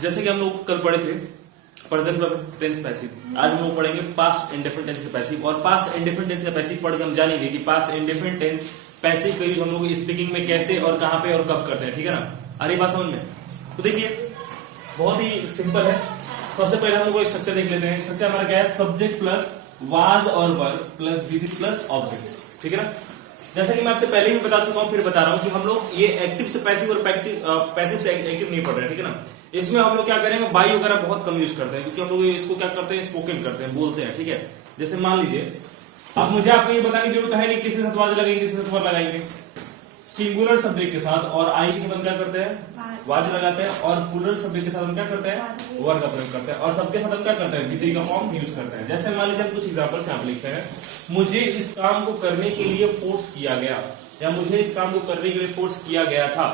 जैसे कि हम लोग कल पढ़े थे प्रेजेंट परफेक्ट टेंस पैसिव, आज हम लोग पढ़ेंगे पास्ट इंडेफिनिट टेंस का पैसिव। और पास्ट इंडेफिनिट टेंस का पैसिव पढ़ के हम जानेंगे कि पास्ट इंडेफिनिट टेंस पैसिव का यूज हम लोग स्पीकिंग में कैसे और कहां पे और कब करते हैं, ठीक है ना। आ रही बात समझ में? तो देखिए बहुत ही सिंपल है। सबसे पहले हम लोग स्ट्रक्चर देख लेते हैं। स्ट्रक्चर हमारा क्या है? सब्जेक्ट प्लस वाज और verb plus with plus object, ठीक है ना। जैसा कि मैं आपसे पहले भी बता चुका हूं, फिर बता रहा हूं कि हम लोग ये एक्टिव से पैसिव और पैसिव से एक्टिव नहीं पढ़ रहे हैं, ठीक है ना। इसमें हम लोग क्या करेंगे, बाई वगैरह बहुत कम यूज करते हैं, क्योंकि हम लोग इसको क्या करते हैं, स्पोकन करते हैं, बोलते हैं, ठीक है। जैसे मान लीजिए अब मुझे आपको ये बताने की जरूरत है नहीं किसी के साथ वाज लगाएंगे, किसी के साथ वर्ब लगाएंगे। सिंगुलर सब्जेक्ट के साथ और आई के साथ हम क्या करते हैं, वाज लगाते हैं, और प्लूरल सब्जेक्ट के साथ हम क्या करते हैं, वर्ब का प्रयोग करते हैं, और सबके साथ हम क्या करते हैं, विधि का फॉर्म यूज करते हैं। जैसे मान लीजिए हम कुछ एग्जांपल्स यहाँ पे लिखते हैं, मुझे इस काम को करने के लिए फोर्स किया गया, या मुझे इस काम को करने के लिए फोर्स किया गया था।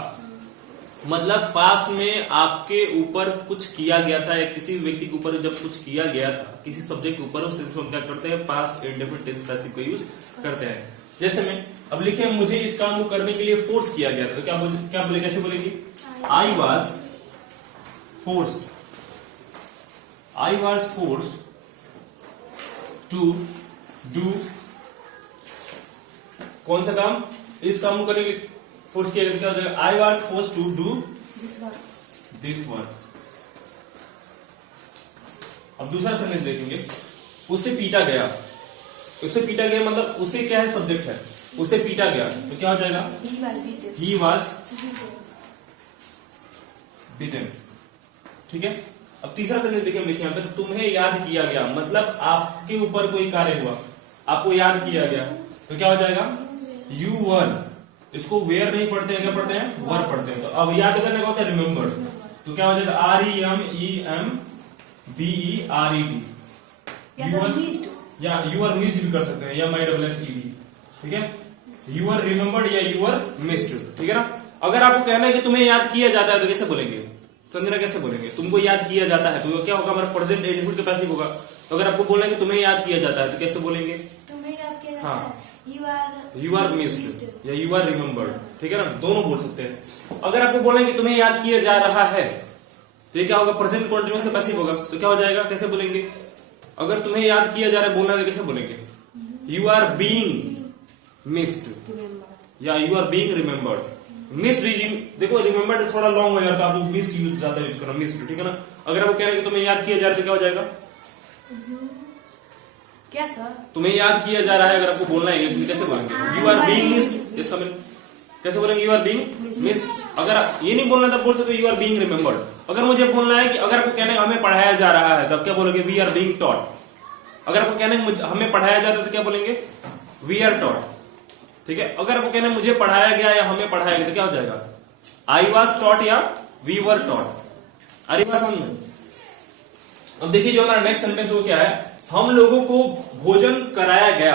मतलब पास में आपके ऊपर कुछ किया गया था, या किसी व्यक्ति के ऊपर जब कुछ किया गया था, किसी सब्जेक्ट के ऊपर, उस सेंस में क्या करते हैं, पास्ट इंडेफिनिट टेंस पैसिव का यूज करते हैं। जैसे में अब लिखे मुझे इस काम को करने के लिए फोर्स किया गया था, तो क्या बोले, कैसे बोलेंगे? I was forced, I was forced to do, कौन सा काम? इस काम को करने के लिए फोर्स किया गया, क्या हो जाएगा? I was forced to do this work. अब दूसरा सेंटेंस देखेंगे, उसे पीटा गया, उसे पीटा गया मतलब उसे क्या है, सब्जेक्ट है, उसे पीटा गया, तो क्या हो जाएगा? ही वॉज बीटन, ठीक है। अब तीसरा सेंटेंस देखिए, हम लिखे यहाँ पे, तुम्हें याद किया गया, मतलब आपके ऊपर कोई कार्य हुआ, आपको याद किया गया, तो क्या हो जाएगा? यू वर, इसको वेयर नहीं पढ़ते हैं, क्या पढ़ते हैं? वर पढ़ते हैं। तो अब याद करने का होता है रिमेम्बर, तो क्या हो जाएगा? REMEMBERED, या यू आर मिस्ड भी कर सकते हैं, या MISSED, ठीक है। यू आर रिमेम्बर्ड या यू आर मिस्ड, ठीक है ना। अगर आपको कहना है कि तुम्हें याद किया जाता है, तो कैसे बोलेंगे? समझना, कैसे बोलेंगे? तुमको याद किया जाता है, तो क्या होगा? हमारा प्रेजेंट इंडेफिनिट का पैसिव होगा। तो अगर आपको बोलना है कि तुम्हें याद किया जाता है, तो कैसे बोलेंगे? तुम्हें याद किया जाता हाँ, है, यू आर मिस्ड या यू आर रिमेम्बर्ड, ठीक है ना, दोनों बोल सकते हैं। अगर आपको बोलना है कि तुम्हें याद किया जा रहा है, तो ये क्या होगा? प्रेजेंट कंटीन्यूअस का पैसिव होगा, तो क्या हो जाएगा? कैसे बोलेंगे? अगर तुम्हें याद किया जा रहा है, बोलना है, कैसे बोलेंगे? यू आर बीइंग मिस्ड या you are being remembered. Missed, देखो रिमेम्बर्ड थोड़ा लॉन्ग हो जाता है, आप लोग मिस यूज ज्यादा यूज करना, मिस्ड, ठीक है ना। अगर आपको कह रहे हैं कि तुम्हें याद किया जा रहा है, तो क्या हो जाएगा? क्या सर? तुम्हें याद किया जा रहा है, अगर आपको बोलना है इंग्लिश में, कैसे बोलेंगे? यू आर बीइंग मिस्ड, इसका मीन कैसे बोलेंगे? You are being missed. अगर ये नहीं बोलना, तब बोल सकते यू आर बीइंग रिमेम्बर्ड। अगर मुझे बोलना है कि अगर आपको कहना है हमें पढ़ाया जा रहा है, तो आप क्या बोलोगे? We are being taught. अगर आपको कहना है हमें पढ़ाया जाता है, तो क्या बोलेंगे? वी आर टॉट, ठीक है। अगर आपको कहना है मुझे पढ़ाया गया या हमें पढ़ाया गया, तो क्या हो जाएगा? आई वॉज टॉट या वी वर टॉट। अरे बात समझ में? अब देखिए जो हमारा नेक्स्ट सेंटेंस वो क्या है, हम लोगों को भोजन कराया गया,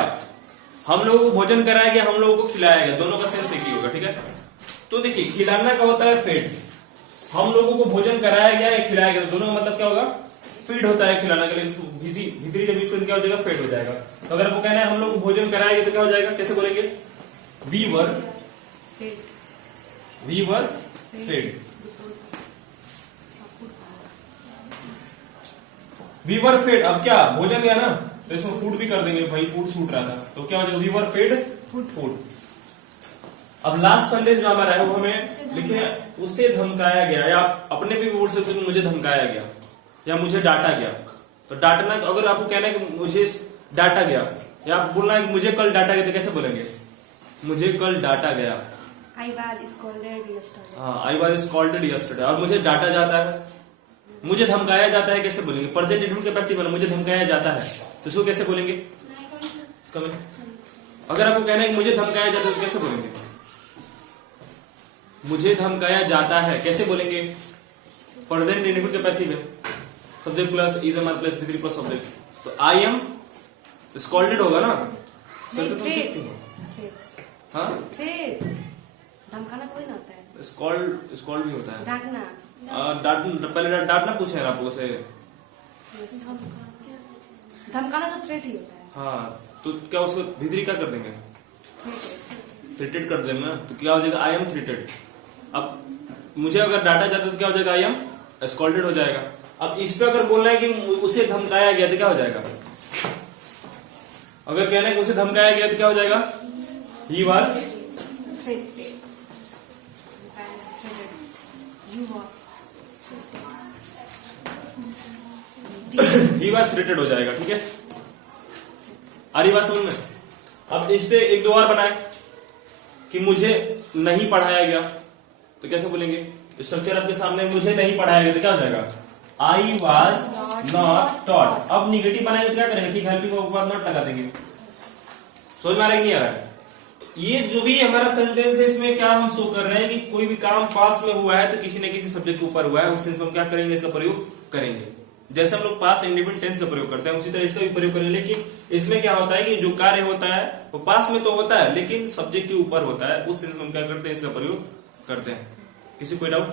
हम लोगों को भोजन कराया गया, हम लोगों को खिलाया गया, दोनों का सेंस एक ही होगा, ठीक है। तो देखिए खिलाना का होता है फीड, हम लोगों को भोजन कराया गया या खिलाया गया, दोनों का मतलब क्या होगा? फीड होता है खिलाना के लिए, भीतरी जब यूज करेंगे क्या हो जाएगा? फीड हो जाएगा। तो अगर आपको कहना है हम लोग को भोजन कराया गया, तो क्या हो जाएगा? कैसे बोलेंगे? We were feed, we were fed. अब क्या भोजन गया ना, तो इसमें फूड भी कर देंगे, भाई फूड छूट रहा था, तो क्या हो जाएगा? We were fed food. अब लास्ट सेंटेंस जो हमारा है वो हमें लिखे, उसे धमकाया गया, या आप अपने भी बोल सकते हो मुझे धमकाया गया या मुझे डांटा गया। तो डांटना, अगर आपको कहना है कि मुझे डांटा गया, या आप बोलना है कि मुझे कल डांटा गया, तो कैसे बोलेंगे? मुझे कल डांटा गया। I was scolded yesterday. हाँ, आई वॉज स्कॉल्डेड यस्टरडे। और मुझे डांटा जाता है, मुझे धमकाया जाता है, कैसे बोलेंगे? प्रेजेंट इंडेफिनिट के पैसिव बना, मुझे धमकाया जाता है, तो इसको कैसे बोलेंगे? इसका मैं अगर आपको कहना है कि मुझे धमकाया जाता है, तो कैसे बोलेंगे? मुझे धमकाया जाता है, कैसे बोलेंगे? प्रेजेंट इंडेफिनिट के पैसिव है, subject plus is am plus with plus object. तो आई एम स्कॉल्डेड होगा ना, हाँ, धमकाना कोई ना होता है, स्कॉल्ड भी होता है, डांटना। पहले डांटना पूछे हैं आप लोगों से, धमकाना तो थ्रेट ही होता है। हाँ, तो क्या उसको भीतरी क्या कर देंगे? थ्रेटेड कर देना, तो क्या हो जाएगा? I am threatened. अब मुझे अगर डांटा जाता है, तो क्या हो जाएगा? आई एम स्कॉल्डेड हो जाएगा। अब इस पे अगर बोलना है कि उसे धमकाया गया तो क्या हो जाएगा? अगर कहना है कि उसे धमकाया गया तो क्या हो जाएगा? He was Threatened. You were he was threatened हो जाएगा। ठीक है, आ रही बात समझ में? अब इस पे एक दो और बनाए कि मुझे नहीं पढ़ाया गया तो कैसे बोलेंगे? स्ट्रक्चर आपके सामने, मुझे नहीं पढ़ाया गया तो क्या हो जाएगा? I was not taught. अब निगेटिव बनाएंगे तो क्या करेंगे? ठीक, हेल्पिंग वर्ब के बाद नॉट लगा देंगे। समझ में आ रहा है कि नहीं आ रहा है? ये जो भी हमारा सेंटेंस है इसमें क्या हम शो कर रहे हैं कि कोई भी काम पास्ट में हुआ है तो किसी न किसी सब्जेक्ट के ऊपर हुआ है, उस सेंस में हम क्या करेंगे? इसका प्रयोग करेंगे। जैसे हम लोग पास्ट इंडिपेंडेंट टेंस का प्रयोग करते हैं उसी तरह इसका भी प्रयोग करेंगे। लेकिन इसमें क्या होता है कि जो कार्य होता है वो पास्ट में तो होता है लेकिन सब्जेक्ट के ऊपर होता है, उस सेंस में हम क्या करते हैं? इसका प्रयोग करते हैं। किसी कोई डाउट?